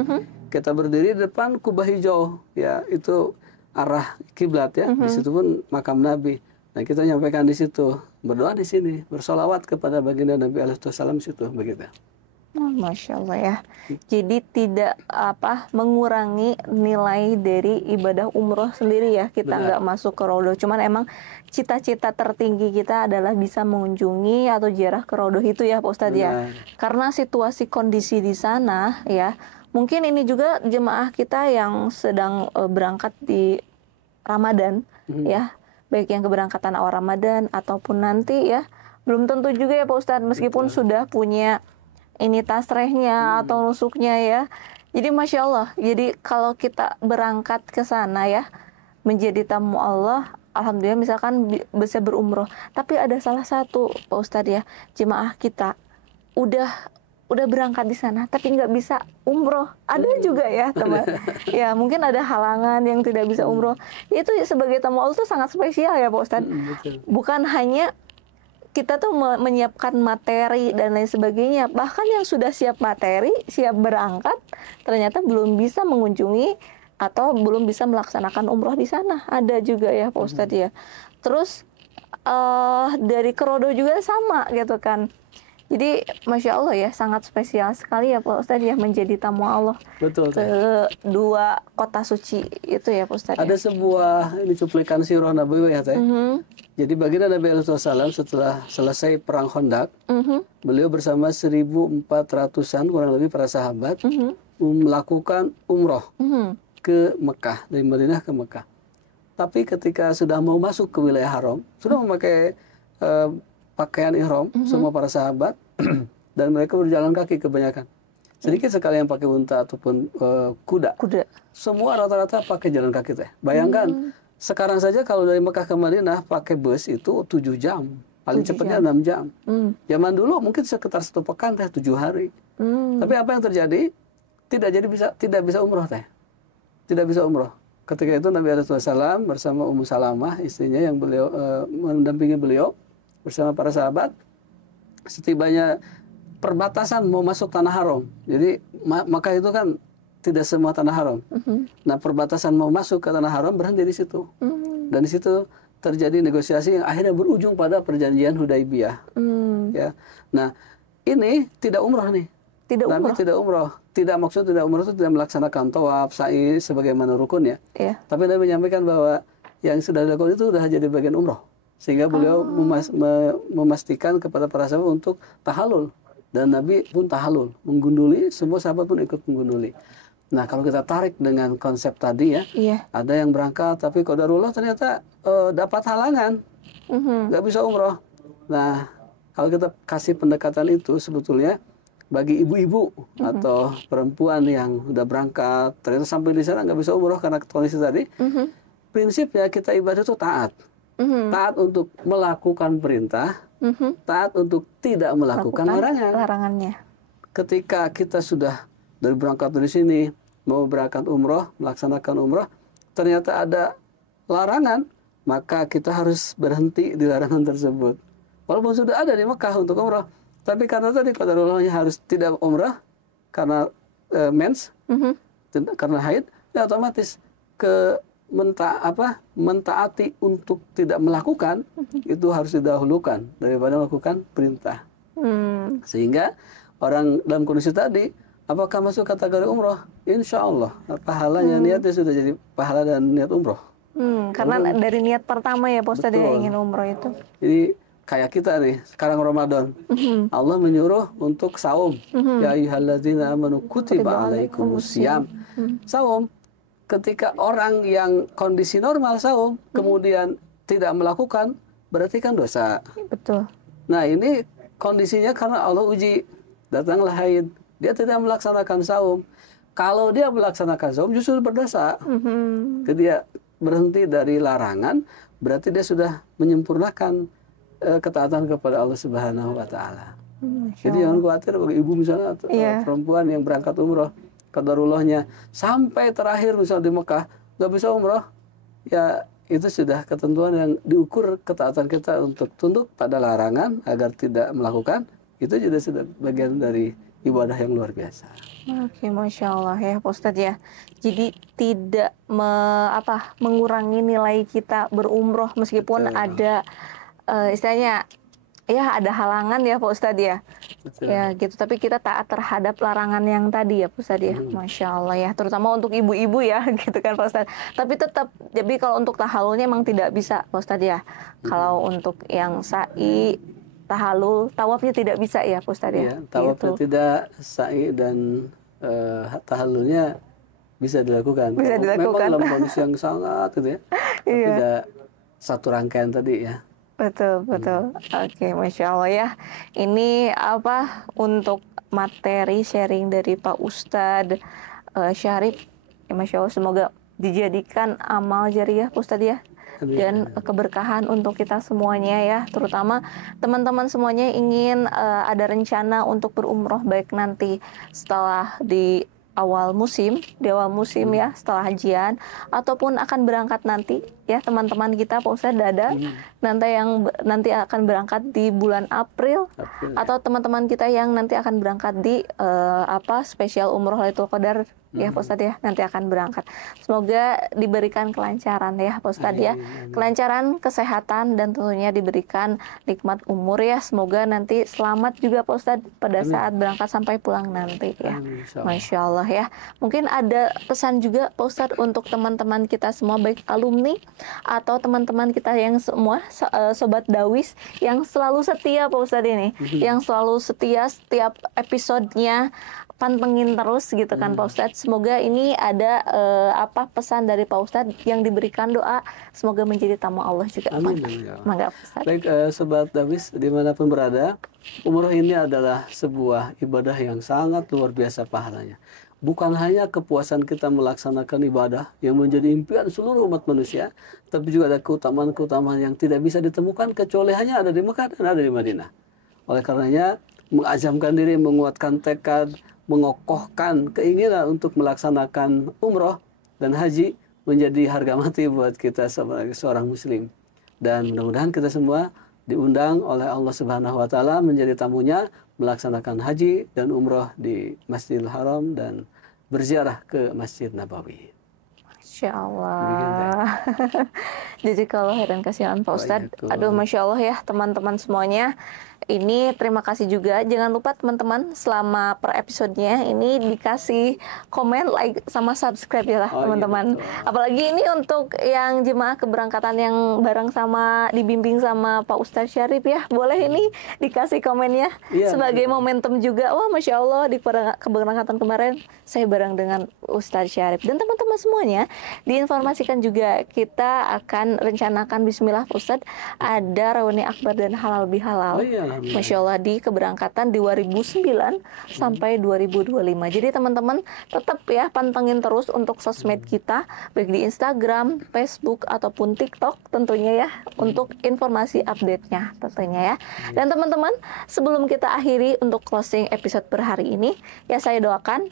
Kita berdiri di depan kubah hijau, ya itu arah kiblat ya. Di situ pun makam Nabi. Nah kita nyampaikan di situ, berdoa di sini, bersolawat kepada baginda Nabi Alaihissalam situ begitu. Masya Allah ya. Jadi tidak mengurangi nilai dari ibadah umroh sendiri ya. Kita nggak masuk ke Raudhah. Cuman emang cita-cita tertinggi kita adalah bisa mengunjungi atau ziarah ke Raudhah itu ya Pak Ustadz ya. Karena situasi kondisi di sana ya. Mungkin ini juga jemaah kita yang sedang berangkat di Ramadan ya. baik yang keberangkatan awal Ramadan ataupun nanti ya. Belum tentu juga ya Pak Ustadz, meskipun sudah punya ini tasrehnya atau nusuknya ya. Jadi Masya Allah, jadi kalau kita berangkat ke sana ya, menjadi tamu Allah, alhamdulillah misalkan bisa berumroh. Tapi ada salah satu Pak Ustadz ya, jemaah kita udah berangkat di sana tapi nggak bisa umroh. Ada juga ya teman. Ya mungkin ada halangan yang tidak bisa umroh. Itu sebagai tamu Allah itu sangat spesial ya Pak Ustadz. Bukan hanya kita tuh menyiapkan materi dan lain sebagainya, bahkan yang sudah siap materi, siap berangkat, ternyata belum bisa mengunjungi atau belum bisa melaksanakan umroh di sana. Ada juga ya Pak Ustadz ya. Terus dari Kerodo juga sama gitu kan. Jadi Masya Allah ya, sangat spesial sekali ya Pak Ustadz ya, menjadi tamu Allah. Betul. Ke dua kota suci itu ya Pak Ustadz. Ada sebuah ini cuplikan sirah Nabi ya Teh. Jadi baginda Nabi SAW setelah selesai perang Khandaq, beliau bersama 1.400-an kurang lebih para sahabat melakukan umroh ke Mekah, dari Madinah ke Mekah. Tapi ketika sudah mau masuk ke wilayah haram, sudah memakai pakaian ihram semua para sahabat dan mereka berjalan kaki kebanyakan. Sedikit sekali yang pakai unta ataupun kuda. Semua rata-rata pakai jalan kaki Teh. Bayangkan sekarang saja kalau dari Mekah ke Madinah pakai bus itu 7 jam. Paling cepatnya 6 jam. Zaman dulu mungkin sekitar 1 pekan Teh, 7 hari. Tapi apa yang terjadi? Tidak bisa umroh Teh. Tidak bisa umroh. Ketika itu Nabi SAW bersama Ummu Salamah, istrinya yang beliau mendampingi beliau bersama para sahabat, setibanya perbatasan mau masuk tanah haram. Jadi Makkah itu kan tidak semua tanah haram. Nah, perbatasan mau masuk ke tanah haram berhenti di situ. Dan di situ terjadi negosiasi yang akhirnya berujung pada perjanjian Hudaibiyah. Ya. Nah, ini tidak umroh nih. Nabi tidak umroh. Tidak, maksud tidak umroh itu tidak melaksanakan tawaf, sa'i sebagaimana rukun ya. Tapi Nabi menyampaikan bahwa yang sudah dilakukan itu sudah jadi bagian umroh. Sehingga beliau memastikan kepada para sahabat untuk tahalul. Dan Nabi pun tahalul, menggunduli, semua sahabat pun ikut menggunduli. Nah, kalau kita tarik dengan konsep tadi ya, ada yang berangkat tapi qadarullah ternyata dapat halangan, nggak bisa umroh. Nah, kalau kita kasih pendekatan itu sebetulnya bagi ibu-ibu atau perempuan yang sudah berangkat, ternyata sampai di sana nggak bisa umroh karena kondisi tadi, prinsipnya kita ibadah itu taat. Taat untuk melakukan perintah, taat untuk tidak melakukan larangannya. Ketika kita sudah dari berangkat dari sini, mau berangkat umroh, melaksanakan umroh, ternyata ada larangan, maka kita harus berhenti di larangan tersebut. Walaupun sudah ada di Mekah untuk umroh, tapi karena tadi qadarullahnya harus tidak umroh karena mens, karena haid, ya otomatis mentaati untuk tidak melakukan itu harus didahulukan daripada melakukan perintah. Sehingga orang dalam kondisi tadi, apakah masuk kategori umroh? Insya Allah pahalanya niatnya sudah jadi pahala dan niat umroh. Karena dari niat pertama ya Pak Ustadz dia ingin umroh itu. Jadi kayak kita nih sekarang Ramadan, Allah menyuruh untuk saum. Ya ayyuhalladzina amanu kutiba alaikumusiyam. Saum. Ketika orang yang kondisi normal saum kemudian tidak melakukan, berarti kan dosa. Betul. Nah, ini kondisinya karena Allah uji, datanglah haid, dia tidak melaksanakan saum. Kalau dia melaksanakan saum justru berdosa. Jadi dia berhenti dari larangan, berarti dia sudah menyempurnakan ketaatan kepada Allah Subhanahu wa taala. Jadi jangan khawatir bagi ibu misalnya atau perempuan yang berangkat umroh, qadarullahnya sampai terakhir misalnya di Mekah nggak bisa umroh, ya itu sudah ketentuan yang diukur ketaatan kita untuk tunduk pada larangan agar tidak melakukan, itu juga sudah bagian dari ibadah yang luar biasa. Oke, Masya Allah ya Pak Ustadz ya. Jadi tidak mengurangi nilai kita berumroh meskipun ada istilahnya ya ada halangan ya Pak Ustadz ya. Betul. Ya gitu, tapi kita taat terhadap larangan yang tadi ya Pak Ustadz ya. Masya Allah ya, terutama untuk ibu-ibu ya gitu kan Pak Ustadz. Tapi tetap, jadi kalau untuk tahalulnya emang tidak bisa Pak Ustadz ya. Kalau untuk yang sa'i, tahalul, tawafnya tidak bisa ya Pak Ustadz ya. Tawafnya gitu. tidak, sa'i dan tahalulnya bisa dilakukan. Bisa dilakukan. Memang dalam kondisi yang sangat gitu ya. Tidak satu rangkaian tadi ya. Betul, betul. Oke, Masya Allah ya. Ini apa untuk materi sharing dari Pak Ustadz Syarif. Ya, Masya Allah, semoga dijadikan amal jariah Pak Ustadz ya. Dan keberkahan untuk kita semuanya ya. Terutama teman-teman semuanya ingin ada rencana untuk berumroh baik nanti setelah di awal musim ya, setelah hajian, ataupun akan berangkat nanti ya, teman-teman kita Pak Ustadz ada nanti akan berangkat di bulan April atau teman-teman kita yang nanti akan berangkat di spesial umroh Lailatul Qadar ya Pak Ustadz ya, nanti akan berangkat. Semoga diberikan kelancaran ya Pak Ustadz ya, kelancaran kesehatan dan tentunya diberikan nikmat umur ya. Semoga nanti selamat juga Pak Ustadz pada saat berangkat sampai pulang nanti ya. Masya Allah ya. Mungkin ada pesan juga Pak Ustadz untuk teman-teman kita semua, baik alumni atau teman-teman kita yang semua Sobat Dawis yang selalu setia Pak Ustadz ini, yang selalu setia setiap episodenya, pantengin terus gitu kan Pak Ustadz. Semoga ini ada pesan dari Pak Ustadz yang diberikan doa, semoga menjadi tamu Allah juga. Amin. Mangga Pak Ustadz. Baik Sobat Dawis dimanapun berada, umroh ini adalah sebuah ibadah yang sangat luar biasa pahalanya. Bukan hanya kepuasan kita melaksanakan ibadah yang menjadi impian seluruh umat manusia, tapi juga ada keutamaan-keutamaan yang tidak bisa ditemukan kecuali hanya ada di Mekah dan ada di Madinah. Oleh karenanya, mengazamkan diri, menguatkan tekad, mengokohkan keinginan untuk melaksanakan umroh dan haji menjadi harga mati buat kita sebagai seorang muslim. Dan mudah-mudahan kita semua diundang oleh Allah Subhanahu wa taala menjadi tamunya, melaksanakan haji dan umroh di Masjidil Haram dan berziarah ke Masjid Nabawi. Masya Allah. Jazakallah khairan kasihan Pak Ustadz. Aduh, Masya Allah ya teman-teman semuanya. Ini terima kasih juga. Jangan lupa teman-teman selama per episodenya ini dikasih komen, like, sama subscribe ya lah teman-teman. Iya, apalagi ini untuk yang jemaah keberangkatan yang bareng sama dibimbing sama Pak Ustadz Syarif ya. Boleh ini dikasih komennya sebagai momentum juga. Wah, Masya Allah di keberangkatan kemarin saya bareng dengan Ustadz Syarif. Dan teman-teman semuanya diinformasikan juga kita akan rencanakan bismillah Pak Ustadz ada reuni akbar dan halal bihalal. Masya Allah di keberangkatan 2009 sampai 2025. Jadi teman-teman tetap ya pantengin terus untuk sosmed kita, baik di Instagram, Facebook ataupun TikTok tentunya ya, untuk informasi update-nya tentunya ya. Dan teman-teman, sebelum kita akhiri untuk closing episode per hari ini, ya saya doakan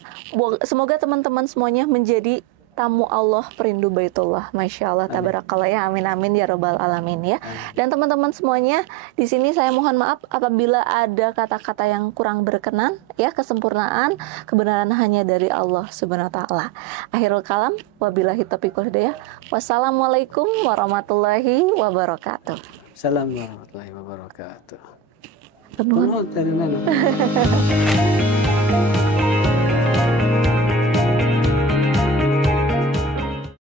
semoga teman-teman semuanya menjadi tamu Allah perindu Baitullah. Masya Allah, tabarakallah ya, amin amin ya robbal alamin ya. Dan teman-teman semuanya, di sini saya mohon maaf apabila ada kata-kata yang kurang berkenan ya, kesempurnaan kebenaran hanya dari Allah Subhanahu wa taala. Akhirul kalam, wabillahi taufiq wal hidayah. Wassalamualaikum warahmatullahi wabarakatuh. Assalamualaikum warahmatullahi wabarakatuh. Penuh dari mana?